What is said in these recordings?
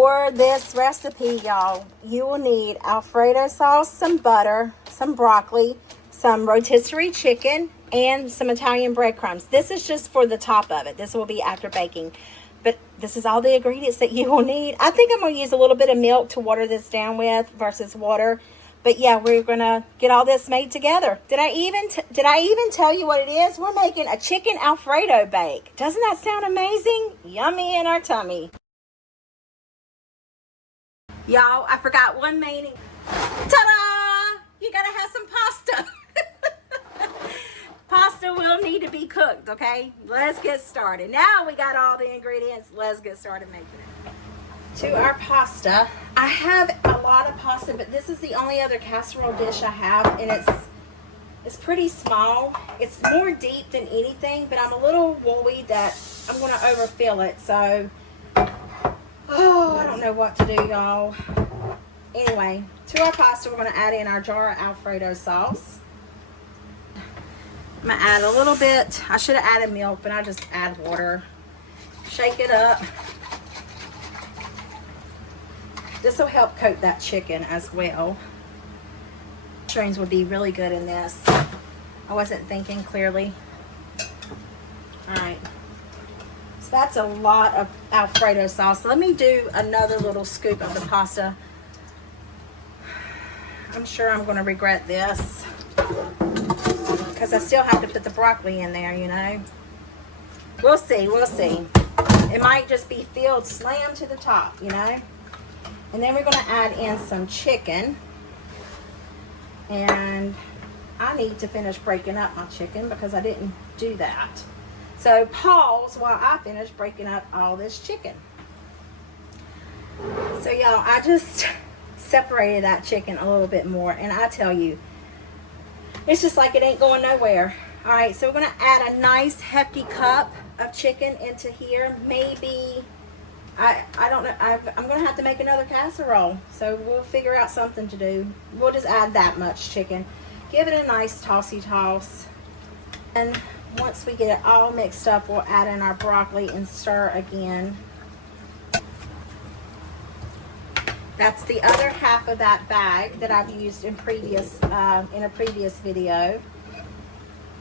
For this recipe, y'all, you will need Alfredo sauce, some butter, some broccoli, some rotisserie chicken, and some Italian breadcrumbs. This is just for the top of it. This will be after baking. But this is all the ingredients that you will need. I think I'm going to use a little bit of milk to water this down with versus water. But yeah, we're going to get all this made together. Did I even tell you what it is? We're making a chicken Alfredo bake. Doesn't that sound amazing? Yummy in our tummy. Y'all, I forgot one main. Ta-da! You got to have some pasta. Pasta will need to be cooked, okay? Let's get started. Now we got all the ingredients. Let's get started making it. To our pasta, I have a lot of pasta, but this is the only other casserole dish I have, and it's pretty small. It's more deep than anything, but I'm a little worried that I'm going to overfill it. So, I don't know what to do, y'all. Anyway, to our pasta, we're going to add in our jar of Alfredo sauce. I'm going to add a little bit. I should have added milk, but I just add water. Shake it up. This will help coat that chicken as well. Mushrooms would be really good in this. I wasn't thinking clearly. Alright. So that's a lot of Alfredo sauce. Let me do another little scoop of the pasta. I'm sure I'm going to regret this, because I still have to put the broccoli in there, you know. We'll see, we'll see. It might just be filled slam to the top, you know. And then we're going to add in some chicken. And I need to finish breaking up my chicken because I didn't do that. So pause while I finish breaking up all this chicken. So y'all, I just separated that chicken a little bit more. And I tell you, it's just like it ain't going nowhere. All right, so we're going to add a nice hefty cup of chicken into here. Maybe, I don't know, I'm going to have to make another casserole. So we'll figure out something to do. We'll just add that much chicken. Give it a nice tossy toss. And once we get it all mixed up, we'll add in our broccoli and stir again. That's the other half of that bag that I've used in a previous video.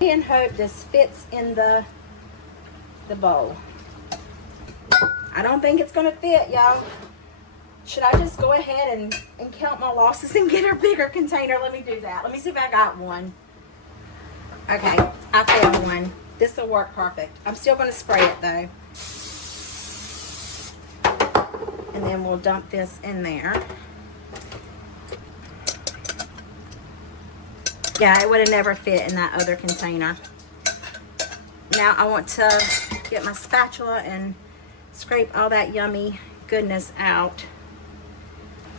And hope this fits in the bowl. I don't think it's gonna fit, y'all. Should I just go ahead and count my losses and get a bigger container? Let me do that. Let me see if I got one. Okay, I found one. This will work perfect. I'm still gonna spray it though. And then we'll dump this in there. Yeah, it would have never fit in that other container. Now I want to get my spatula and scrape all that yummy goodness out.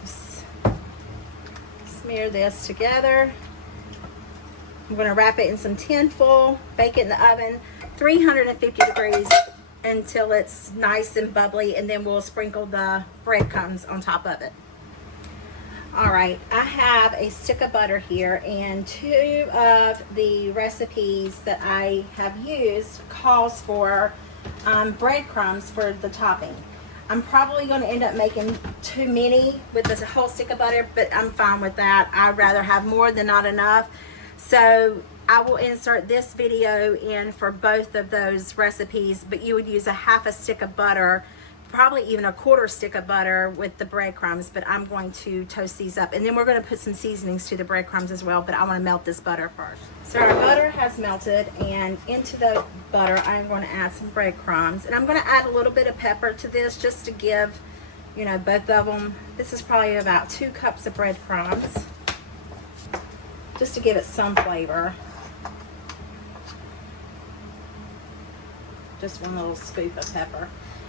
Just smear this together. I'm going to wrap it in some tin foil, bake it in the oven, 350 degrees until it's nice and bubbly, and then we'll sprinkle the breadcrumbs on top of it. Alright, I have a stick of butter here, and two of the recipes that I have used calls for breadcrumbs for the topping. I'm probably going to end up making too many with this whole stick of butter, but I'm fine with that. I'd rather have more than not enough. So I will insert this video in for both of those recipes, but you would use a half a stick of butter, probably even a quarter stick of butter with the breadcrumbs, but I'm going to toast these up. And then we're going to put some seasonings to the breadcrumbs as well, but I want to melt this butter first. So our butter has melted, and into the butter I'm going to add some breadcrumbs. And I'm going to add a little bit of pepper to this just to give, you know, both of them. This is probably about 2 cups of breadcrumbs, just to give it some flavor. Just one little scoop of pepper.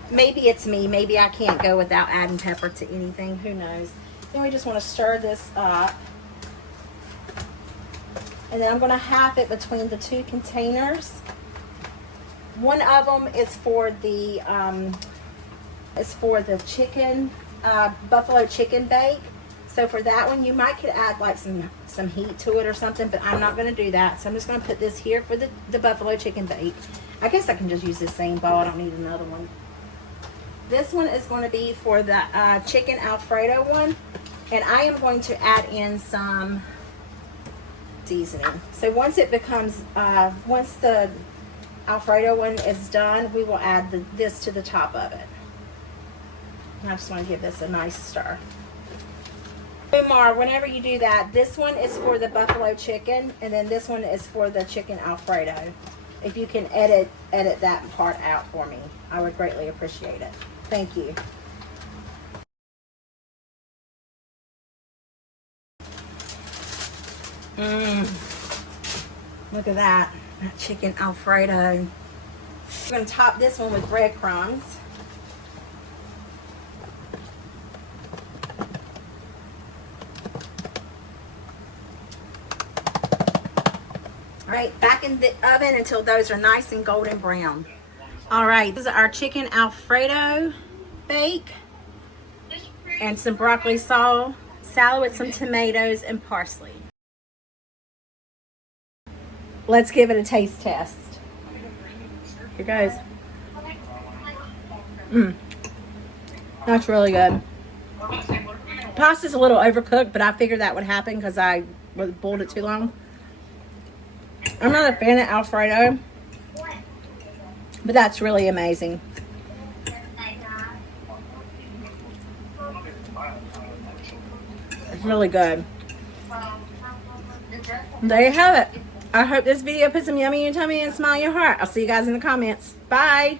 Maybe it's me. Maybe I can't go without adding pepper to anything. Who knows? Then we just want to stir this up. And then I'm going to half it between the 2 containers. One of them is for the chicken, buffalo chicken bake. So for that one, you might could add like some heat to it or something, but I'm not going to do that. So I'm just going to put this here for the buffalo chicken bake. I guess I can just use the same bowl. I don't need another one. This one is going to be for the chicken Alfredo one. And I am going to add in some seasoning. So once it becomes, once the Alfredo one is done, we will add this to the top of it. And I just want to give this a nice stir. Umar, whenever you do that, this one is for the buffalo chicken, and then this one is for the chicken Alfredo. If you can edit that part out for me, I would greatly appreciate it. Thank you. Look at that chicken Alfredo. We're going to top this one with breadcrumbs. All right, back in the oven until those are nice and golden brown. All right, this is our chicken Alfredo bake and some broccoli salad with some tomatoes and parsley. Let's give it a taste test. Here goes. That's really good. Pasta's a little overcooked, but I figured that would happen because I boiled it too long. I'm not a fan of Alfredo, but that's really amazing. It's really good. There you have it. I hope this video put some yummy in your tummy and smile in your heart. I'll see you guys in the comments. Bye.